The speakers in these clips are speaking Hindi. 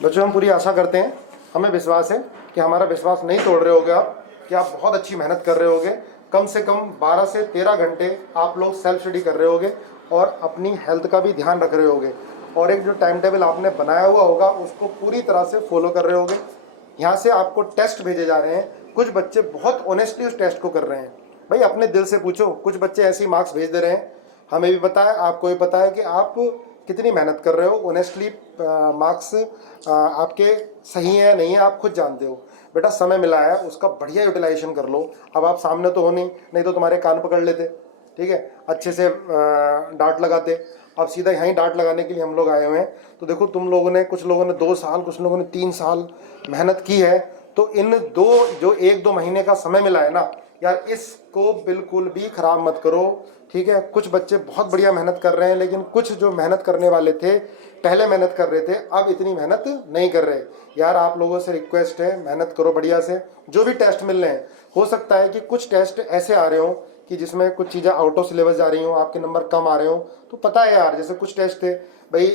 बच्चों, हम पूरी आशा करते हैं, हमें विश्वास है कि हमारा विश्वास नहीं तोड़ रहे होगे आप, कि आप बहुत अच्छी मेहनत कर रहे होगे। कम से कम 12 से 13 घंटे आप लोग सेल्फ स्टडी कर रहे होगे और अपनी हेल्थ का भी ध्यान रख रहे होगे, और एक जो टाइम टेबल आपने बनाया हुआ होगा उसको पूरी तरह से फॉलो कर रहे होगे। यहाँ से आपको टेस्ट भेजे जा रहे हैं, कुछ बच्चे बहुत ऑनेस्टली उस टेस्ट को कर रहे हैं। भाई अपने दिल से पूछो, कुछ बच्चे ऐसे ही मार्क्स भेज दे रहे हैं। हमें भी पता है, आपको भी पता है कि आप कितनी मेहनत कर रहे हो। ऑनेस्टली मार्क्स आपके सही है नहीं है आप खुद जानते हो। बेटा समय मिला है, उसका बढ़िया यूटिलाइजेशन कर लो। अब आप सामने तो हो नहीं तो तुम्हारे कान पकड़ लेते, ठीक है, अच्छे से डांट लगाते। अब सीधा यहीं डांट लगाने के लिए हम लोग आए हुए हैं। तो देखो, तुम लोगों ने, कुछ लोगों ने 2 साल, कुछ लोगों ने 3 साल मेहनत की है। तो इन जो 1-2 महीने का समय मिला है ना यार, इसको बिल्कुल भी खराब मत करो, ठीक है। कुछ बच्चे बहुत बढ़िया मेहनत कर रहे हैं, लेकिन कुछ जो मेहनत करने वाले थे, पहले मेहनत कर रहे थे, अब इतनी मेहनत नहीं कर रहे। यार आप लोगों से रिक्वेस्ट है, मेहनत करो बढ़िया से। जो भी टेस्ट मिल रहे हैं, हो सकता है कि कुछ टेस्ट ऐसे आ रहे हो कि जिसमें कुछ चीज़ें आउट ऑफ सिलेबस जा रही हो, आपके नंबर कम आ रहे हो। तो पता है यार, जैसे कुछ टेस्ट थे भाई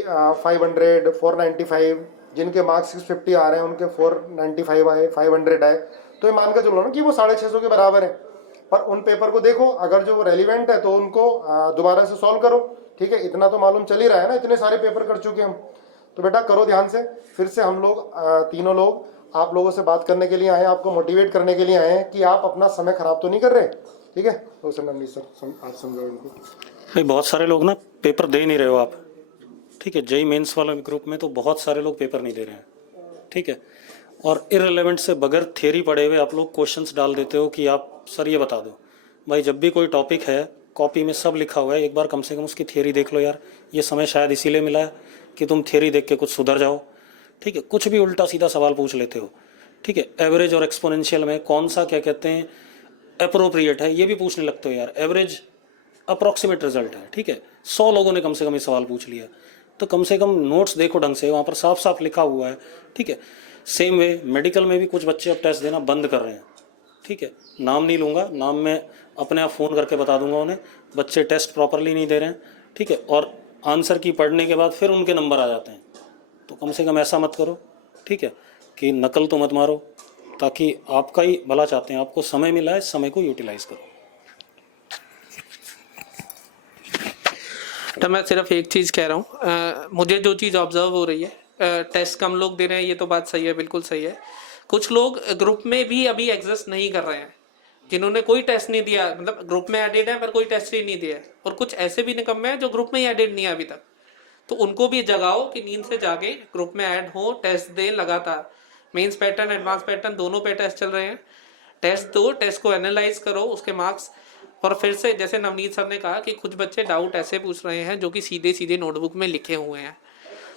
500, 495, जिनके मार्क्स 650 आ रहे हैं उनके 495 आए, 500 आए। तो ये मान के चलो ना कि वो 650 के बराबर है। पर उन पेपर को देखो, अगर जो रेलिवेंट है तो उनको दोबारा से सॉल्व करो, ठीक है। इतना तो मालूम चल ही रहा है ना, इतने सारे पेपर कर चुके हम। तो बेटा करो ध्यान से। फिर से हम लोग तीनों लोग आप लोगों से बात करने के लिए आए हैं, आपको मोटिवेट करने के लिए आए हैं कि आप अपना समय खराब तो नहीं कर रहे, ठीक है। तो सर नवनीत सर, आप समझाओ इनको। भाई बहुत सारे लोग ना पेपर दे नहीं रहे हो आप, ठीक है। जेई मेंस वाला ग्रुप में तो बहुत सारे लोग पेपर नहीं दे रहे हैं, ठीक है। और इररिलेवेंट से बगैर थ्योरी पढ़े हुए आप लोग क्वेश्चंस डाल देते हो कि आप सर ये बता दो। भाई जब भी कोई टॉपिक है, कॉपी में सब लिखा हुआ है, एक बार कम से कम उसकी थ्योरी देख लो यार। ये समय शायद इसीलिए मिला है कि तुम थ्योरी देख के कुछ सुधर जाओ, ठीक है। कुछ भी उल्टा सीधा सवाल पूछ लेते हो, ठीक है। एवरेज और एक्सपोनेंशियल में कौन सा क्या कहते हैं अप्रोप्रिएट है, ये भी पूछने लगते हो यार। एवरेज अप्रॉक्सीमेट रिजल्ट है, ठीक है। 100 लोगों ने कम से कम ये सवाल पूछ लिया, तो कम से कम नोट्स देखो ढंग से, वहाँ पर साफ साफ लिखा हुआ है, ठीक है। सेम वे मेडिकल में भी कुछ बच्चे अब टेस्ट देना बंद कर रहे हैं, ठीक है। नाम नहीं लूँगा, नाम मैं अपने आप फ़ोन करके बता दूंगा उन्हें। बच्चे टेस्ट प्रॉपरली नहीं दे रहे हैं, ठीक है। और आंसर की पढ़ने के बाद फिर उनके नंबर आ जाते हैं। तो कम से कम ऐसा मत करो, ठीक है, कि नकल तो मत मारो, ताकि आपका ही भला चाहते हैं। आपको समय मिला है, समय को यूटिलाइज करो। तो मैं सिर्फ एक चीज़ कह रहा हूँ, मुझे जो चीज़ ऑब्जर्व हो रही है, टेस्ट कम लोग दे रहे हैं, ये तो बात सही है, बिल्कुल सही है। कुछ लोग ग्रुप में भी अभी एग्जिस्ट नहीं कर रहे हैं, जिन्होंने कोई टेस्ट नहीं दिया, मतलब ग्रुप में एडेड है पर कोई टेस्ट ही नहीं दिया है। और कुछ ऐसे भी निकम्मे हैं जो ग्रुप में ही एडेड नहीं है अभी तक। तो उनको भी जगाओ कि नींद से जाके ग्रुप में ऐड हो, टेस्ट दें लगातार। मेंस पैटर्न, एडवांस पैटर्न दोनों पे टेस्ट चल रहे हैं। टेस्ट दो, टेस्ट को एनालाइज करो, उसके मार्क्स। और फिर से जैसे नवनीत सर ने कहा कि कुछ बच्चे डाउट ऐसे पूछ रहे हैं जो कि सीधे सीधे नोटबुक में लिखे हुए हैं।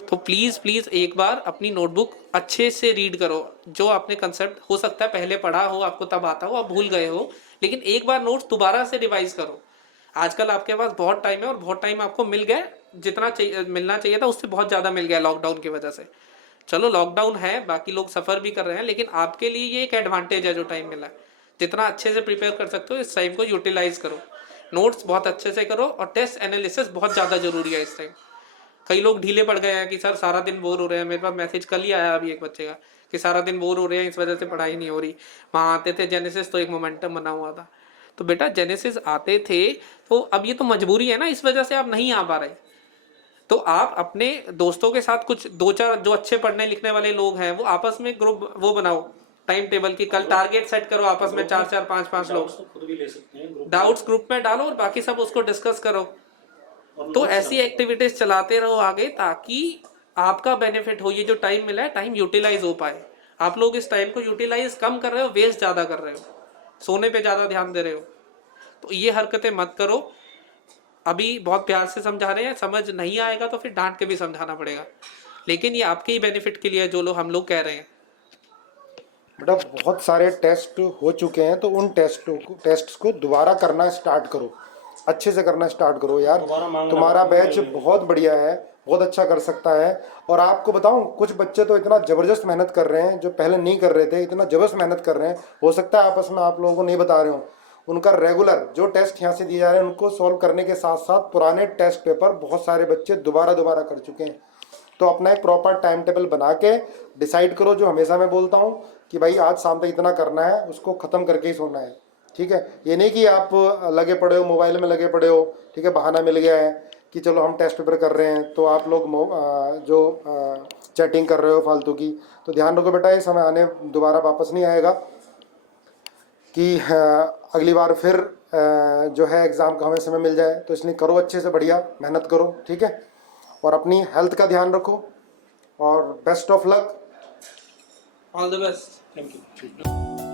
तो प्लीज़ प्लीज़ एक बार अपनी नोटबुक अच्छे से रीड करो। जो आपने कंसेप्ट हो सकता है पहले पढ़ा हो, आपको तब आता हो, आप भूल गए हो, लेकिन एक बार नोट्स दोबारा से रिवाइज करो। आजकल आपके पास बहुत टाइम है और बहुत टाइम आपको मिल गया, जितना चाहिए मिलना चाहिए था उससे बहुत ज़्यादा मिल गया लॉकडाउन की वजह से। चलो लॉकडाउन है, बाकी लोग सफ़र भी कर रहे हैं, लेकिन आपके लिए ये एक एडवांटेज है जो टाइम मिला है। जितना अच्छे से प्रिपेयर कर सकते हो इस टाइम को यूटिलाइज करो। नोट्स बहुत अच्छे से करो और टेस्ट एनालिसिस बहुत ज़्यादा ज़रूरी है इस टाइम। कई लोग ढीले पड़ गए हैं कि सर सारा दिन बोर हो रहे हैं। मेरे पास मैसेज कल ही आया अभी एक बच्चे का कि सारा दिन बोर हो रहे हैं, इस वजह से पढ़ाई नहीं हो रही। वहाँ आते थे जेनेसिस, तो एक मोमेंटम बना हुआ था। तो बेटा जेनेसिस आते थे, तो अब ये तो मजबूरी है ना, इस वजह से आप नहीं आ पा रहे। तो आप अपने दोस्तों के साथ कुछ 2-4 जो अच्छे पढ़ने लिखने वाले लोग हैं वो आपस में ग्रुप वो बनाओ, टाइम टेबल की कल टारगेट सेट करो आपस में, 4-4 5-5 लोग खुद भी ले सकते हैं, डाउट्स ग्रुप में डालो और बाकी सब उसको डिस्कस करो। तो ऐसी एक्टिविटीज चलाते रहो आगे, ताकि आपका बेनिफिट हो। ये जो टाइम मिला है, टाइम यूटिलाइज हो पाए। आप लोग इस टाइम को यूटिलाइज कम कर रहे हो, वेस्ट ज़्यादा कर रहे हो, सोने पे ज़्यादा ध्यान दे रहे हो। तो ये हरकतें मत करो। अभी बहुत प्यार से समझा रहे हैं, समझ नहीं आएगा तो फिर डांट के भी समझाना पड़ेगा, लेकिन ये आपके ही बेनिफिट के लिए जो लोग हम लोग कह रहे हैं। बेटा बहुत सारे टेस्ट हो चुके हैं, तो उन टेस्ट को दोबारा करना स्टार्ट करो, अच्छे से करना स्टार्ट करो यार। तुम्हारा बैच बहुत बढ़िया है, बहुत अच्छा कर सकता है। और आपको बताऊं, कुछ बच्चे तो इतना ज़बरदस्त मेहनत कर रहे हैं जो पहले नहीं कर रहे थे, इतना ज़बरदस्त मेहनत कर रहे हैं। हो सकता है आपस में आप लोगों को नहीं बता रहे हो। उनका रेगुलर जो टेस्ट यहाँ से दिए जा रहे हैं उनको सॉल्व करने के साथ साथ पुराने टेस्ट पेपर बहुत सारे बच्चे दोबारा कर चुके हैं। तो अपना एक प्रॉपर टाइम टेबल बना के डिसाइड करो, जो हमेशा मैं बोलता हूँ कि भाई आज शाम तक इतना करना है, उसको ख़त्म करके ही सोना है। ठीक है, ये नहीं कि आप लगे पड़े हो, मोबाइल में लगे पड़े हो, ठीक है, बहाना मिल गया है कि चलो हम टेस्ट पेपर कर रहे हैं, तो आप लोग जो चैटिंग कर रहे हो फालतू की, तो ध्यान रखो बेटा, ये समय आने दोबारा वापस नहीं आएगा कि अगली बार फिर जो है एग्ज़ाम का हमें समय मिल जाए। तो इसलिए करो, अच्छे से बढ़िया मेहनत करो, ठीक है, और अपनी हेल्थ का ध्यान रखो, और best of luck. All the best. Thank you.